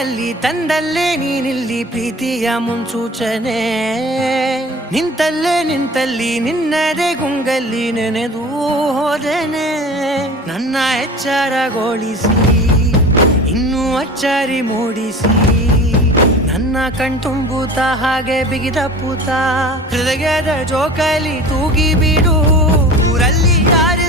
ಕೈಯಲ್ಲಿ ತಂದಲ್ಲೇ ನೀನಿಲ್ಲಿ ಪ್ರೀತಿಯ ಮುನ್ಸೂಚನೆ. ನಿಂತಲ್ಲಿ ನಿನ್ನದೇ ಗುಂಗಲ್ಲಿ ನೆನೆದು ಹೋದೆನೆ. ನನ್ನ ಎಚ್ಚರಗೊಳಿಸಿ ಇನ್ನೂ ಅಚ್ಚರಿ ಮೂಡಿಸಿ, ನನ್ನ ಕಣ್ತುಂಬುತ್ತ ಹಾಗೆ ಬಿಗಿದ ಪೂತ ಹೃದಯದ ಜೋಕಾಲಿ ತೂಗಿ ಬಿಡು. ಊರಲ್ಲಿ ಯಾರ